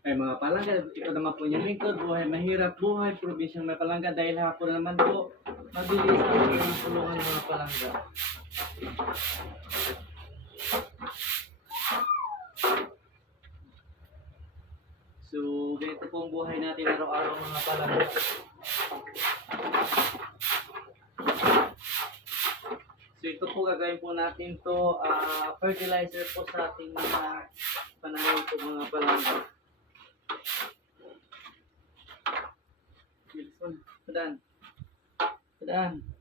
Ay mga palangga, ito naman po yung lingkod, buhay mahirap, buhay probinsyang may palangga dahil hapon naman po, mabilis ang mga kulungan ng mga palangga. So, ganito po ang buhay natin araw-araw mga palangga. So, ito po gagawin po natin to fertilizer po sa ating mga pananim po mga palangga. Padaan. Padaan.